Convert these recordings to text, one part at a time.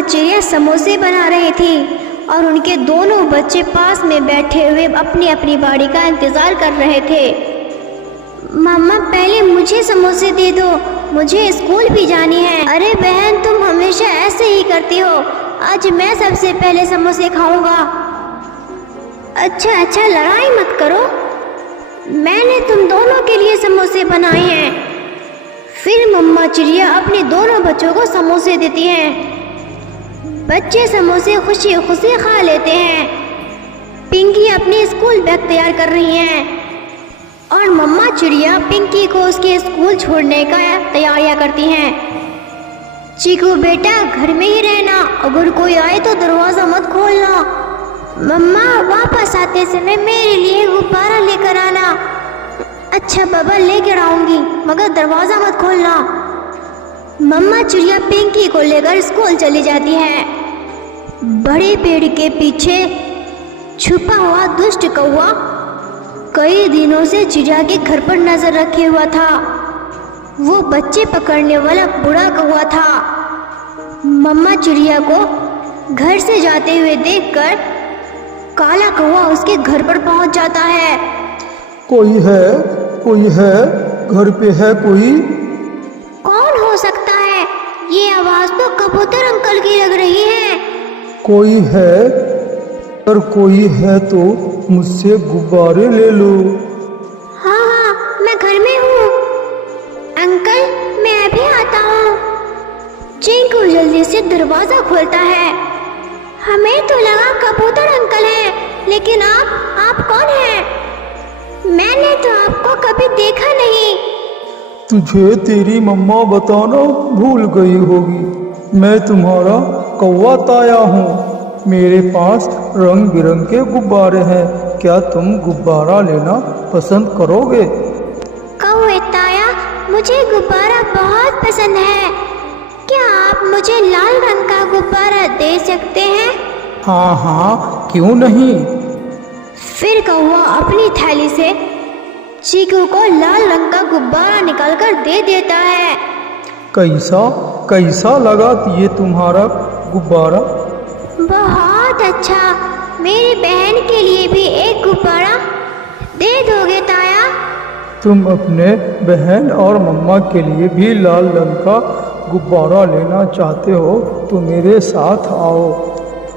मम्मा चिड़िया समोसे बना रही थी और उनके दोनों बच्चे पास में बैठे हुए अपनी अपनी बारी का इंतज़ार कर रहे थे। मम्मा पहले मुझे समोसे दे दो, मुझे स्कूल भी जानी है। अरे बहन, तुम हमेशा ऐसे ही करती हो, आज मैं सबसे पहले समोसे खाऊंगा। अच्छा, लड़ाई मत करो, मैंने तुम दोनों के लिए समोसे बनाए हैं। फिर मम्मा चिड़िया अपने दोनों बच्चों को समोसे देती हैं। बच्चे समोसे खुशी खुशी खा लेते हैं। पिंकी अपनी स्कूल बैग तैयार कर रही हैं और मम्मा चिड़िया पिंकी को उसके स्कूल छोड़ने का तैयारियां करती हैं। चीकू बेटा, घर में ही रहना, अगर कोई आए तो दरवाज़ा मत खोलना। मम्मा वापस आते समय मेरे लिए गुब्बारा लेकर आना। अच्छा बाबा, लेकर आऊंगी, मगर दरवाज़ा मत खोलना। मम्मा चिड़िया पिंकी को लेकर स्कूल चली जाती है। बड़े पेड़ के पीछे छुपा हुआ दुष्ट कौवा कई दिनों से चिड़िया के घर पर नजर रखे हुआ था। वो बच्चे पकड़ने वाला बुरा कौवा था। मम्मा चिड़िया को घर से जाते हुए देखकर काला कौवा उसके घर पर पहुंच जाता है। कोई है, घर पे है कोई? कौन हो सकता है? ये आवाज तो कबूतर अंकल की लग रही है। कोई है? अगर कोई है तो मुझसे गुब्बारे ले लो। हाँ, मैं घर में हूँ अंकल, मैं अभी आता हूँ। चिंकू जल्दी से दरवाजा खोलता है। हमें तो लगा कबूतर अंकल हैं, लेकिन आप कौन हैं? मैंने तो आपको कभी देखा नहीं। तुझे तेरी मम्मा बताना भूल गई होगी। मैं तुम्हारा कौवा ताया हूँ। मेरे पास रंग बिरंगे गुब्बारे हैं। क्या तुम गुब्बारा लेना पसंद करोगे? कौवे ताया, मुझे गुब्बारा बहुत पसंद है। क्या आप मुझे लाल रंग का गुब्बारा दे सकते हैं? हाँ, क्यों नहीं। फिर कौवा अपनी थैली से चीकू को लाल रंग का गुब्बारा निकालकर दे देता है। कैसा लगा ये तुम्हारा गुब्बारा? बहुत अच्छा। मेरी बहन के लिए भी एक गुब्बारा दे दोगे ताया? तुम अपने बहन और मम्मा के लिए भी लाल रंग का गुब्बारा लेना चाहते हो तो मेरे साथ आओ।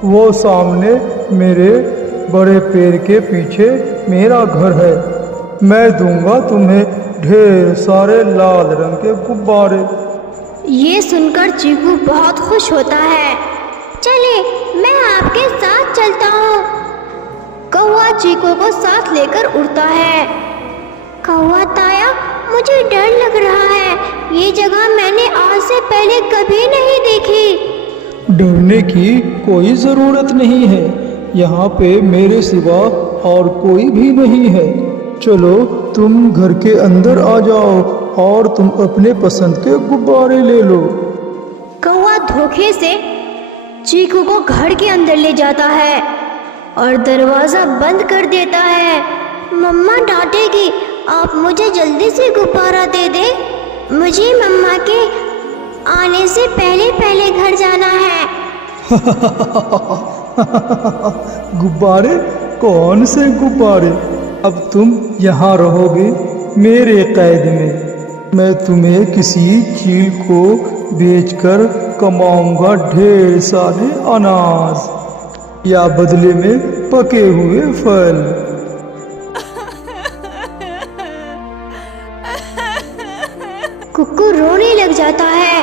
वो सामने मेरे बड़े पेड़ के पीछे मेरा घर है। मैं दूंगा तुम्हें ढेर सारे लाल रंग के गुब्बारे। ये सुनकर चीकू बहुत खुश होता है। चले, मैं आपके साथ चलता हूँ। कौवा चीकू को साथ लेकर उड़ता है। कौवा ताया, मुझे डर लग रहा है। ये जगह मैंने आज से पहले कभी नहीं देखी। डरने की कोई ज़रूरत नहीं है। यहाँ पे मेरे सिवा और कोई भी नहीं है। चलो तुम घर के अंदर आ जाओ और तुम अपने पसंद के गुब्बारे ले लो। कौवा धोखे से चीकू को घर के अंदर ले जाता है और दरवाज़ा बंद कर देता है। मम्मा डांटेगी, आप मुझे जल्दी से गुब्बारा दे दे। मुझे मम्मा के आने से पहले घर जाना है। गुब्बारे? कौन से गुब्बारे? अब तुम यहाँ रहोगे मेरे कैद में। मैं तुम्हें किसी चील को बेचकर कमाऊंगा ढेर सारे अनाज या बदले में पके हुए फल। कुक्कू रोने लग जाता है।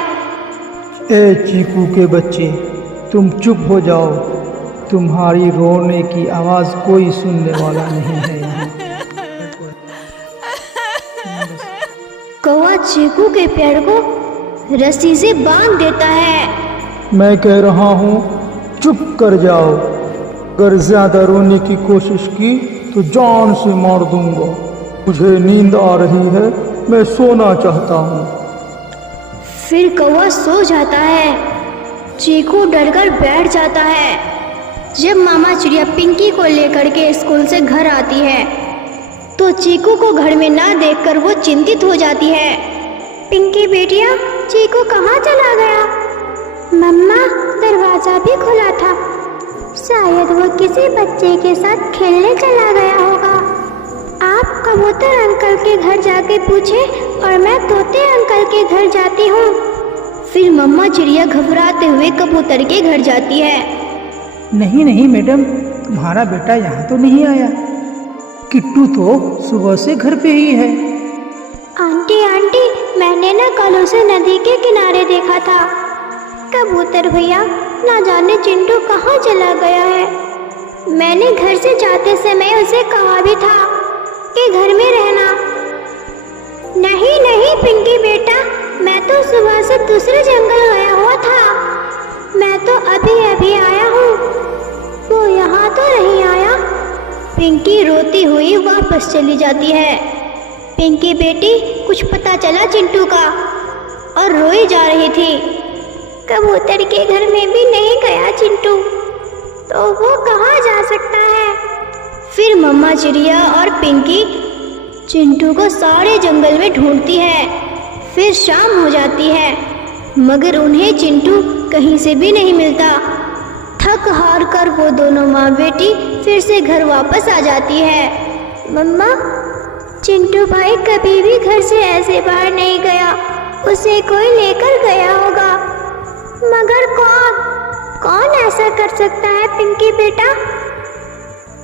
ए चीकू के बच्चे, तुम चुप हो जाओ। तुम्हारी रोने की आवाज़ कोई सुनने वाला नहीं है यहाँ। कौवा चीकू के पैर को रस्सी से बांध देता है। मैं कह रहा हूँ चुप कर जाओ। अगर ज़्यादा रोने की कोशिश की तो जान से मार दूंगा। मुझे नींद आ रही है, मैं सोना चाहता हूँ। फिर कौवा सो जाता है। चीकू डरकर बैठ जाता है। जब मामा चिड़िया पिंकी को लेकर के स्कूल से घर आती है तो चीकू को घर में ना देखकर वो चिंतित हो जाती है। पिंकी बेटिया, चीकू कहाँ चला गया? मम्मा दरवाजा भी खुला था। शायद वो किसी बच्चे के साथ खेलने चला गया होगा। आप कबूतर अंकल के घर जाके पूछे और मैं तोते अंकल के घर जाती हूँ। फिर मम्मा चिड़िया घबराते हुए कबूतर के घर जाती है। नहीं नहीं मैडम, तुम्हारा बेटा यहाँ तो नहीं आया। किट्टू तो सुबह से घर पे ही है। आंटी आंटी, मैंने ना कल उसे नदी के किनारे देखा था। कबूतर भैया, ना जाने चिंटू कहाँ चला गया है। मैंने घर से जाते समय उसे कहा भी था कि घर में रहना। नहीं नहीं पिंकी बेटा, मैं तो सुबह से दूसरे जंगल गया हुआ था। मैं तो अभी अभी आया हूँ, वो यहाँ तो नहीं आया। पिंकी रोती हुई वापस चली जाती है। पिंकी बेटी, कुछ पता चला चिंटू का? और रोई जा रही थी। कबूतर के घर में भी नहीं गया चिंटू, तो वो कहाँ जा सकता है? फिर मम्मा चिड़िया और पिंकी चिंटू को सारे जंगल में ढूंढती है। फिर शाम हो जाती है, मगर उन्हें चिंटू कहीं से भी नहीं मिलता। थक हार कर वो दोनों माँ बेटी फिर से घर वापस आ जाती है। मम्मा, चिंटू भाई कभी भी घर से ऐसे बाहर नहीं गया, उसे कोई लेकर गया होगा। मगर कौन ऐसा कर सकता है पिंकी बेटा?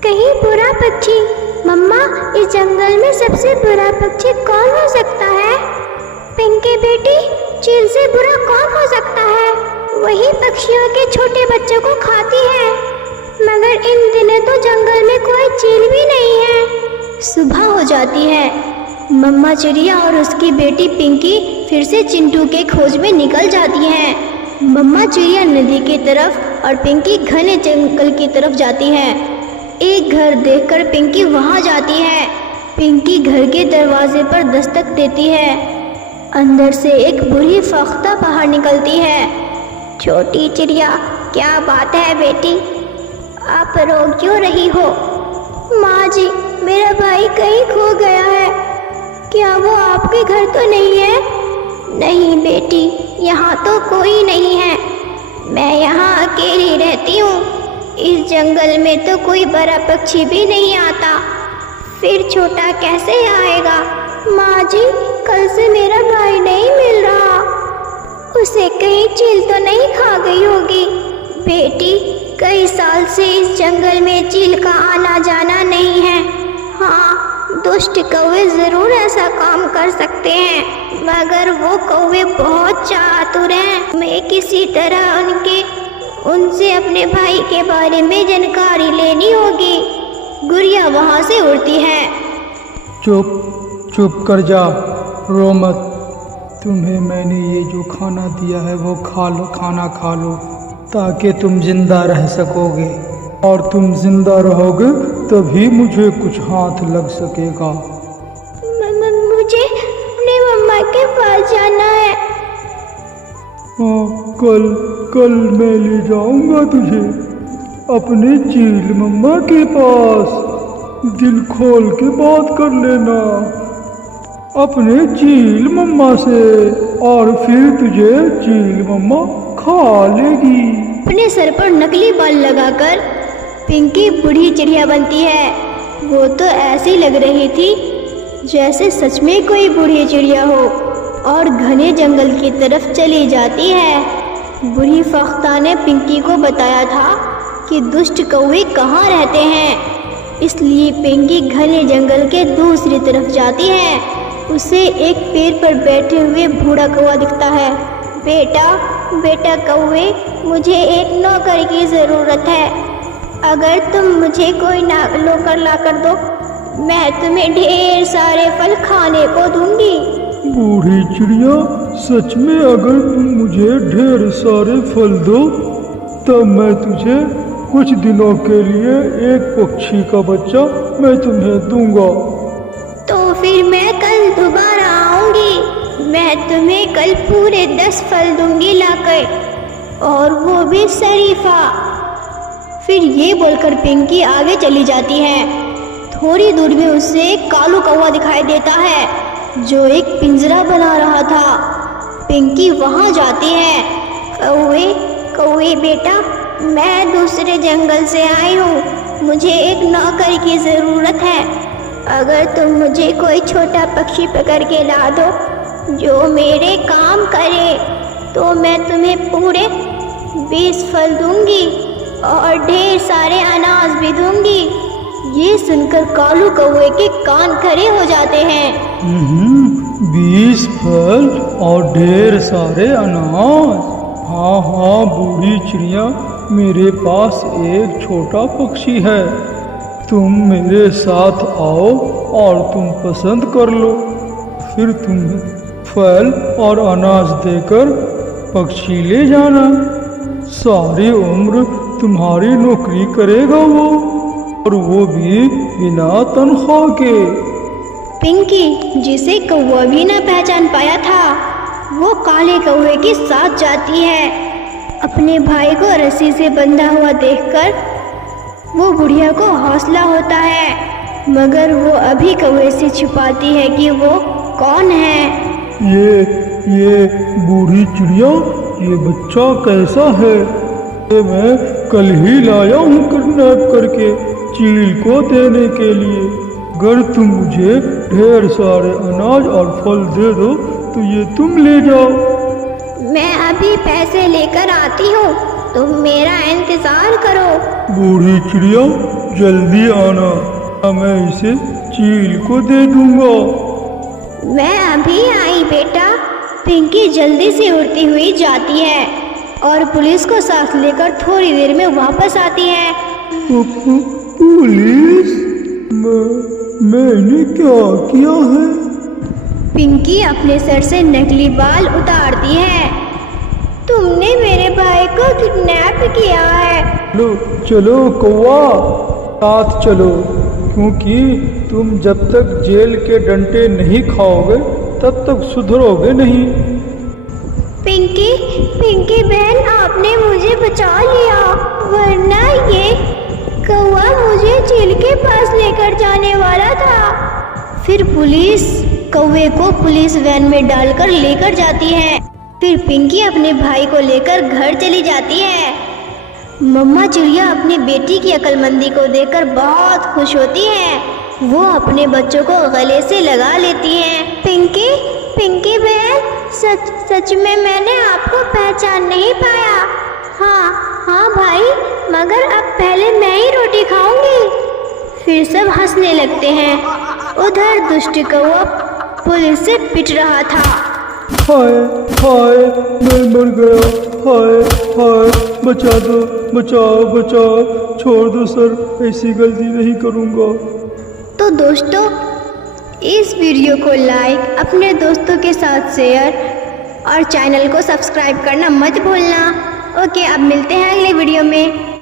कहीं बुरा पक्षी? मम्मा, इस जंगल में सबसे बुरा पक्षी कौन हो सकता है? पिंकी बेटी, चील से बुरा कौन हो सकता है? वही पक्षियों के छोटे बच्चों को खाती है। मगर इन दिनों तो जंगल में कोई चील भी नहीं है। सुबह हो जाती है। मम्मा चिड़िया और उसकी बेटी पिंकी फिर से चिंटू के खोज में निकल जाती हैं। मम्मा चिड़िया नदी की तरफ और पिंकी घने जंगल की तरफ जाती है। एक घर देखकर पिंकी वहां जाती है। पिंकी घर के दरवाजे पर दस्तक देती है। अंदर से एक बुरी फख्ता बाहर निकलती है। छोटी चिड़िया, क्या बात है बेटी? आप रो क्यों रही हो? माँ जी, मेरा भाई कहीं खो गया है। क्या वो आपके घर तो नहीं है? नहीं बेटी, यहाँ तो कोई नहीं है। मैं यहाँ अकेली रहती हूँ। इस जंगल में तो कोई बड़ा पक्षी भी नहीं आता, फिर छोटा कैसे आएगा? माँ जी, कल से मेरा भाई नहीं मिल रहा। उसे कहीं चील तो नहीं खा गई होगी? बेटी, कई साल से इस जंगल में चील का आना जाना नहीं है। हाँ, दुष्ट कौवे जरूर ऐसा काम कर सकते हैं, मगर वो कौवे बहुत चातुर हैं। मैं किसी तरह उनसे अपने भाई के बारे में जानकारी लेनी होगी। गुड़िया वहाँ से उड़ती है। चुप कर जा, रो मत। तुम्हें मैंने ये जो खाना दिया है वो खाना खा लो, ताकि तुम जिंदा रह सकोगे। और तुम जिंदा रहोगे तभी मुझे कुछ हाथ लग सकेगा। मुझे अपने मम्मा के पास जाना है। हाँ, कल मैं ले जाऊंगा तुझे अपने चील मम्मा के पास। दिल खोल के बात कर लेना अपने चील मम्मा से, और फिर तुझे चील मम्मा खा लेगी। अपने सर पर नकली बाल लगाकर पिंकी बूढ़ी चिड़िया बनती है। वो तो ऐसी लग रही थी जैसे सच में कोई बूढ़ी चिड़िया हो, और घने जंगल की तरफ चली जाती है। बूढ़ी फख्ता ने पिंकी को बताया था कि दुष्ट कौवे कहाँ रहते हैं, इसलिए पिंकी घने जंगल के दूसरी तरफ जाती है। उसे एक पेड़ पर बैठे हुए बूढ़ा कौवा दिखता है। बेटा कौवे, मुझे एक नौकर की ज़रूरत है। अगर तुम मुझे कोई नौकर ला कर दो, मैं तुम्हें ढेर सारे फल खाने को दूंगी। बूढ़ी चिड़िया, सच में अगर तुम मुझे ढेर सारे फल दो, तब मैं तुझे कुछ दिनों के लिए एक पक्षी का बच्चा मैं तुम्हें दूंगा। तो फिर मैं कल दोबारा आऊंगी। मैं तुम्हें कल पूरे 10 फल दूंगी लाकर, और वो भी शरीफा। फिर ये बोलकर पिंकी आगे चली जाती है। थोड़ी दूर में उसे एक कालू कौवा दिखाई देता है, जो एक पिंजरा बना रहा था। पिंकी वहां जाती है। कौवे बेटा, मैं दूसरे जंगल से आई हूँ। मुझे एक नौकर की ज़रूरत है। अगर तुम मुझे कोई छोटा पक्षी पकड़ के ला दो जो मेरे काम करे तो मैं तुम्हें पूरे 20 फल दूंगी और ढेर सारे अनाज भी दूंगी। ये सुनकर कालू कौवे के कान खड़े हो जाते हैं। 20 फल और ढेर सारे अनाज। हाँ हाँ बूढ़ी चिड़िया, मेरे पास एक छोटा पक्षी है। तुम मेरे साथ आओ और तुम पसंद कर लो, फिर तुम्हें फल और अनाज देकर पक्षी ले जाना। सारी उम्र तुम्हारी नौकरी करेगा वो, और वो भी बिना तनख्वाह के। पिंकी, जिसे कौवा भी न पहचान पाया था, वो काले कौवे के साथ जाती है। अपने भाई को रस्सी से बंधा हुआ देखकर वो बुढ़िया को हौसला होता है, मगर वो अभी कौवे से छुपाती है कि वो कौन है। ये बूढ़ी चिड़िया, ये बच्चा कैसा है? ये मैं कल ही लाया हूँ किडनैप करके चील को देने के लिए। अगर तुम मुझे ढेर सारे अनाज और फल दे दो तो ये तुम ले जाओ। मैं अभी पैसे लेकर आती हूँ, तुम मेरा इंतजार करो। बूढ़ी चिड़िया, जल्दी आना, मैं इसे चील को दे दूंगा। मैं अभी आई बेटा। पिंकी जल्दी से उड़ती हुई जाती है और पुलिस को साथ लेकर थोड़ी देर में वापस आती है। पुलिस? मैंने क्या किया है? पिंकी अपने सर से नकली बाल उतारती है। तुमने मेरे भाई को किडनैप किया है। चलो कौवा, साथ चलो, क्योंकि तुम जब तक जेल के डंडे नहीं खाओगे तब तक सुधरोगे नहीं। पिंकी बहन, आपने मुझे बचा लिया, वरना ये कौवा मुझे जेल के पास लेकर जाने वाला था। फिर पुलिस कौवे को पुलिस वैन में डालकर लेकर जाती है। फिर पिंकी अपने भाई को लेकर घर चली जाती है। मम्मा चिड़िया अपनी बेटी की अक्लमंदी को देखकर बहुत खुश होती है। वो अपने बच्चों को गले से लगा लेती हैं। पिंकी बहन, सच में मैंने आपको पहचान नहीं पाया। हाँ भाई, मगर अब पहले मैं ही रोटी खाऊंगी। फिर सब हंसने लगते हैं। उधर दुष्ट कौवा पुलिस से पिट रहा था। हाय हाय, मैं मर गया, हाय हाय, बचा दो, बचाओ, छोड़ दो सर, ऐसी गलती नहीं करूँगा। तो दोस्तों, इस वीडियो को लाइक, अपने दोस्तों के साथ शेयर और चैनल को सब्सक्राइब करना मत भूलना। ओके, अब मिलते हैं अगले वीडियो में।